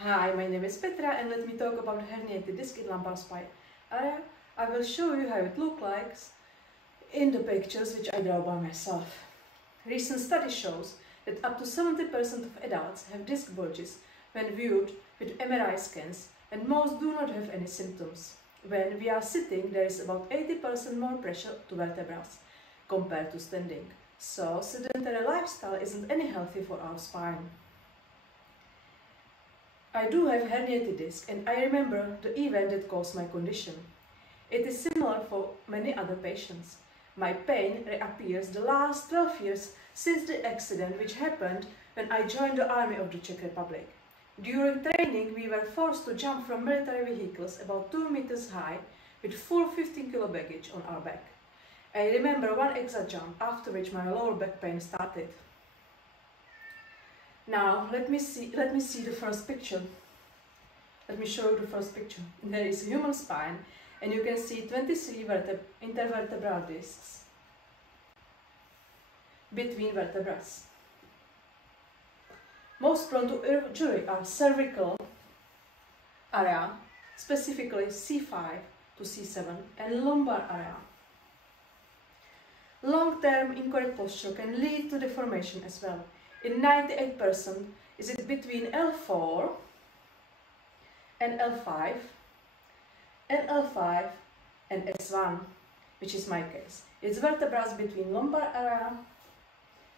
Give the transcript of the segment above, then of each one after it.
Hi, my name is Petra and let me talk about herniated disc in lumbar spine area. I will show you how it looks like in the pictures which I draw by myself. Recent study shows that up to 70% of adults have disc bulges when viewed with MRI scans, and most do not have any symptoms. When we are sitting, there is about 80% more pressure to vertebrae compared to standing. So sedentary lifestyle isn't any healthy for our spine. I do have herniated disc and I remember the event that caused my condition. It is similar for many other patients. My pain reappears the last 12 years since the accident which happened when I joined the army of the Czech Republic. During training we were forced to jump from military vehicles about 2 meters high with full 15 kilo baggage on our back. I remember one exact jump after which my lower back pain started. Now let me see the first picture. Let me show you the first picture. There is a human spine and you can see 23 intervertebral discs between vertebrae. Most prone to injury are cervical area, specifically C5 to C7, and lumbar area. Long-term incorrect posture can lead to deformation as well. In 98% is it between L4 and L5 and L5 and S1, which is my case. It's vertebrae between lumbar area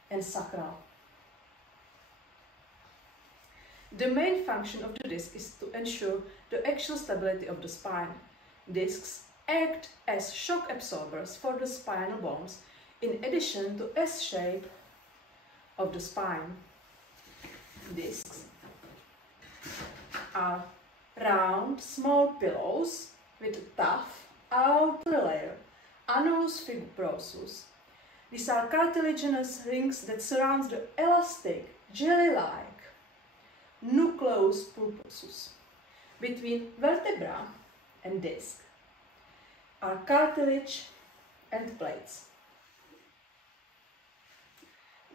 and sacral. The main function of the disc is to ensure the axial stability of the spine. Discs act as shock absorbers for the spinal bones in addition to S-shape of the spine. Discs are round, small pillows with a tough outer layer, annulus fibrosus. These are cartilaginous rings that surround the elastic, jelly-like nucleus pulposus. Between vertebra and disc are cartilage and plates.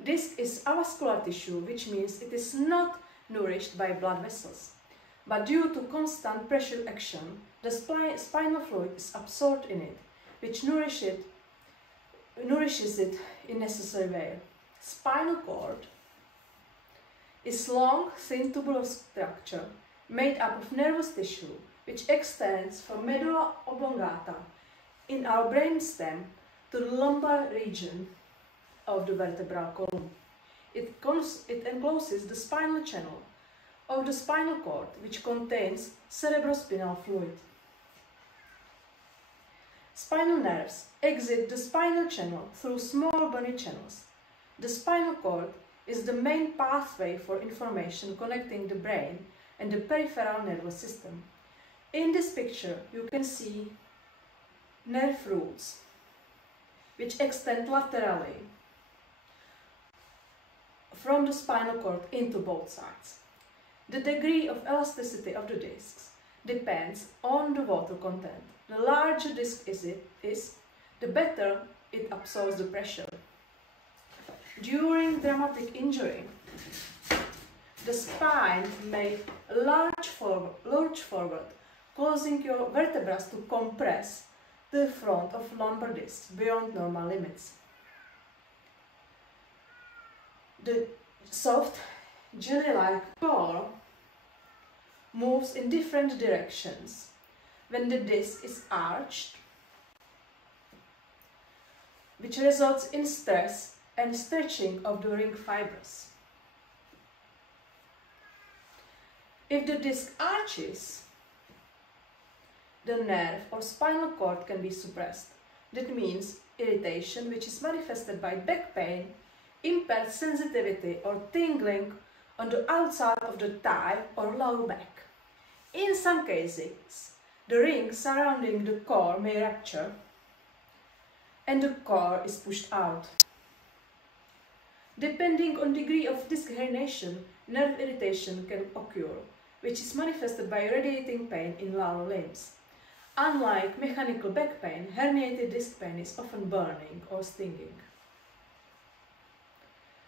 Disc is avascular tissue, which means it is not nourished by blood vessels. But due to constant pressure action, the spinal fluid is absorbed in it, which nourishes it in necessary way. Spinal cord is long, thin tubular structure made up of nervous tissue, which extends from medulla oblongata in our brainstem to the lumbar region of the vertebral column. It encloses the spinal channel of the spinal cord, which contains cerebrospinal fluid. Spinal nerves exit the spinal channel through small bony channels. The spinal cord is the main pathway for information connecting the brain and the peripheral nervous system. In this picture, you can see nerve roots, which extend laterally from the spinal cord into both sides. The degree of elasticity of the discs depends on the water content. The larger the disc is, the better it absorbs the pressure. During dramatic injury, the spine may lurch forward, causing your vertebrae to compress the front of lumbar discs beyond normal limits. The soft, jelly-like core moves in different directions when the disc is arched, which results in stress and stretching of the ring fibers. If the disc arches, the nerve or spinal cord can be suppressed. That means irritation, which is manifested by back pain, impaired sensitivity or tingling on the outside of the thigh or lower back. In some cases, the ring surrounding the core may rupture and the core is pushed out. Depending on degree of disc herniation, nerve irritation can occur, which is manifested by radiating pain in lower limbs. Unlike mechanical back pain, herniated disc pain is often burning or stinging.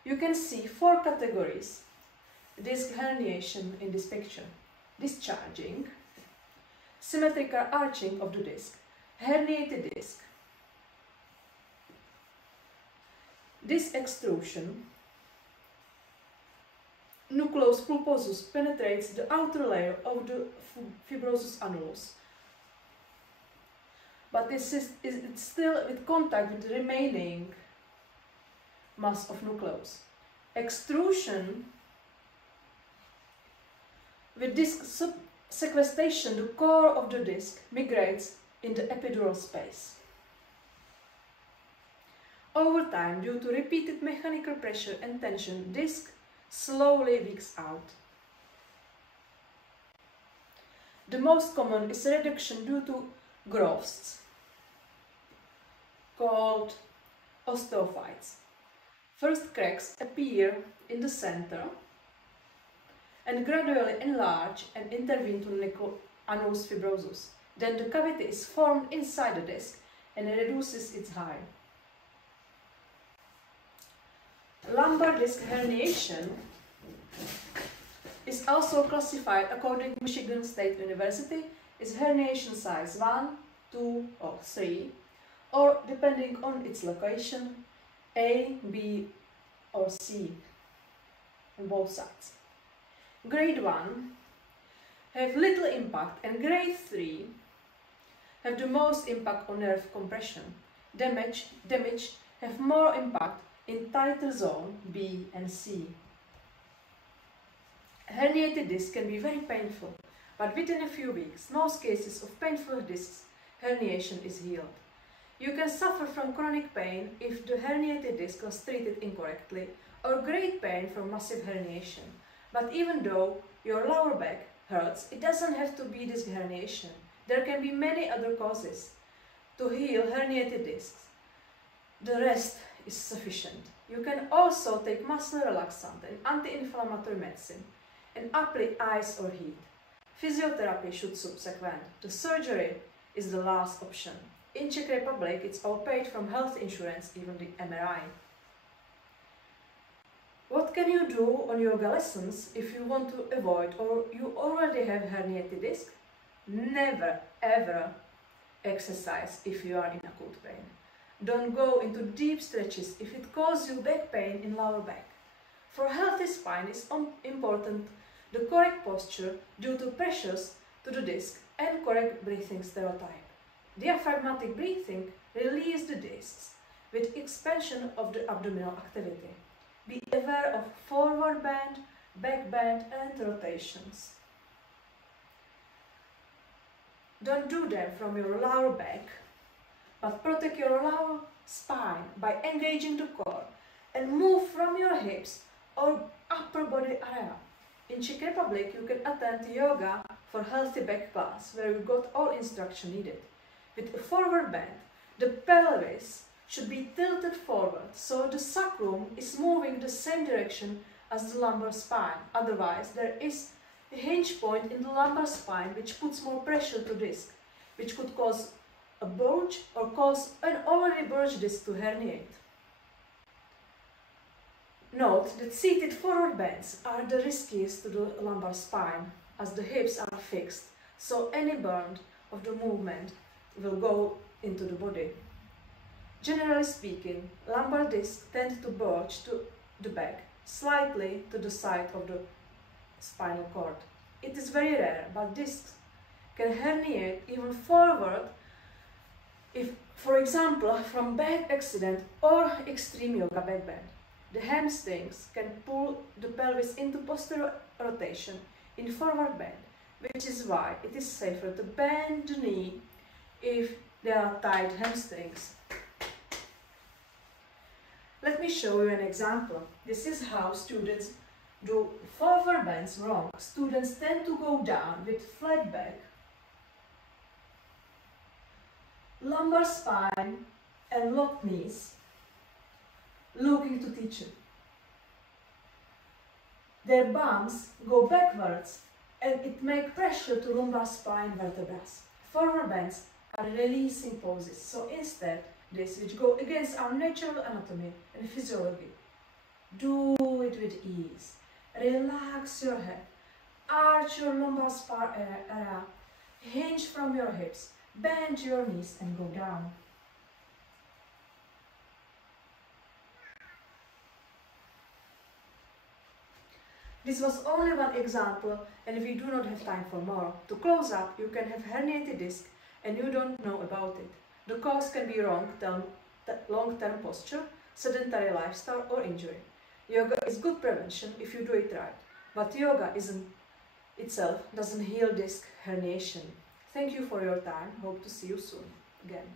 You can see 4 categories disc herniation in this picture. discharging, symmetrical arching of the disc, herniated disc. This extrusion, nucleus pulposus, penetrates the outer layer of the fibrosus annulus, but it's still with contact with the remaining mass of nucleus. Extrusion with disc sequestration, the core of the disc migrates in the epidural space. Over time, due to repeated mechanical pressure and tension, disc slowly weaks out. The most common is reduction due to growths called osteophytes. First cracks appear in the center and gradually enlarge and intervene to annulus fibrosus. Then the cavity is formed inside the disc and reduces its height. Lumbar disc herniation is also classified according to Michigan State University as herniation size 1, 2 or 3, or depending on its location, A, B or C on both sides. Grade 1 have little impact and grade 3 have the most impact on nerve compression. Damage have more impact in tighter zone B and C. Herniated disc can be very painful, but within a few weeks, most cases of painful disc herniation is healed. You can suffer from chronic pain if the herniated disc was treated incorrectly, or great pain from massive herniation. But even though your lower back hurts, it doesn't have to be disc herniation. There can be many other causes to heal herniated discs. The rest is sufficient. You can also take muscle relaxant and anti-inflammatory medicine and apply ice or heat. Physiotherapy should subsequent. The surgery is the last option. In Czech Republic, it's all paid from health insurance, even the MRI. What can you do on yoga lessons if you want to avoid or you already have herniated disc? Never ever exercise if you are in acute pain. Don't go into deep stretches if it causes you back pain in lower back. For a healthy spine, it's important the correct posture due to pressures to the disc and correct breathing stereotype. Diaphragmatic breathing releases the discs with expansion of the abdominal activity. Be aware of forward bend, back bend and rotations. Don't do them from your lower back, but protect your lower spine by engaging the core and move from your hips or upper body area. In Czech Republic, you can attend yoga for healthy back class where you got all instruction needed. With a forward bend, the pelvis should be tilted forward so the sacrum is moving the same direction as the lumbar spine. Otherwise, there is a hinge point in the lumbar spine which puts more pressure to disc, which could cause a bulge or cause an already bulged disc to herniate. Note that seated forward bends are the riskiest to the lumbar spine as the hips are fixed, so any burn of the movement will go into the body. Generally speaking, lumbar discs tend to bulge to the back, slightly to the side of the spinal cord. It is very rare, but discs can herniate even forward if, for example, from back accident or extreme yoga back bend. The hamstrings can pull the pelvis into posterior rotation in forward bend, which is why it is safer to bend the knee if there are tight hamstrings. Let me show you an example. This is how students do forward bends wrong. Students tend to go down with flat back, lumbar spine and locked knees, looking to teacher. Their bums go backwards and it makes pressure to lumbar spine vertebrae. Forward bends are releasing poses, so instead this which go against our natural anatomy and physiology. Do it with ease. Relax your head. Arch your lumbar area, hinge from your hips, bend your knees and go down. This was only one example and we do not have time for more. To close up, you can have herniated disc and you don't know about it. The cause can be long-term posture, sedentary lifestyle or injury. Yoga is good prevention if you do it right, but yoga itself doesn't heal disc herniation. Thank you for your time. Hope to see you soon again.